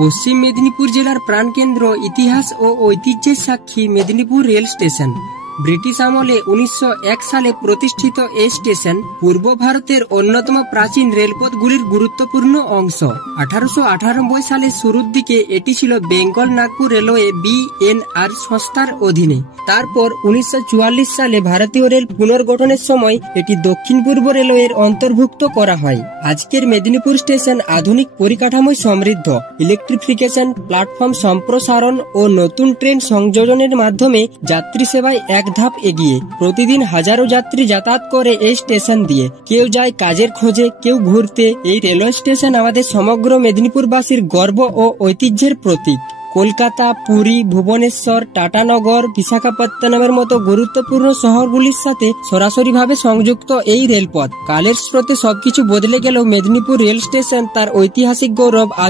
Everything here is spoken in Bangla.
পশ্চিম মেদিনীপুর জেলার প্রাণকেন্দ্র, ইতিহাস ও ঐতিহ্যের সাক্ষী মেদিনীপুর রেল স্টেশন। ব্রিটিশ আমলে 1901 সালে প্রতিষ্ঠিত এই স্টেশন পূর্ব ভারতের অন্যতম প্রাচীন রেলপথগুলির গুরুত্বপূর্ণ অংশ। 1898 সালের শুরুর দিকে এটি ছিল বেঙ্গল নাগপুর রেলওয়ে BNR সংস্থার অধীনে। তারপর 1944 সালে ভারতীয় রেল পুনর্গঠনের সময় এটি দক্ষিণ পূর্ব রেলওয়ের অন্তর্ভুক্ত করা হয়। আজকের মেদিনীপুর স্টেশন আধুনিক পরিকাঠামোয় সমৃদ্ধ। ইলেকট্রিফিকেশন, প্ল্যাটফর্ম সম্প্রসারণ ও নতুন ট্রেন সংযোজনের মাধ্যমে যাত্রী সেবায় এক ধাপ এগিয়ে। প্রতিদিন হাজারো যাত্রী যাতায়াত করে এই স্টেশন দিয়ে। কেউ যায় কাজের খোঁজে, কেউ ঘুরতে। এই রেলওয়ে স্টেশন আমাদের সমগ্র মেদিনীপুরবাসীর গর্ব ও ঐতিহ্যের প্রতীক। কলকাতা, পুরী, ভুবনেশ্বর, টাটানগর, বিশাখাপত্তনমের মতো গুরুত্বপূর্ণ শহরগুলির সাথে সরাসরিভাবে সংযুক্ত এই রেলপথ। কালের স্রোতে সবকিছু বদলে গেলেও মেদিনীপুর রেল স্টেশন তার ঐতিহাসিক গৌরব আজ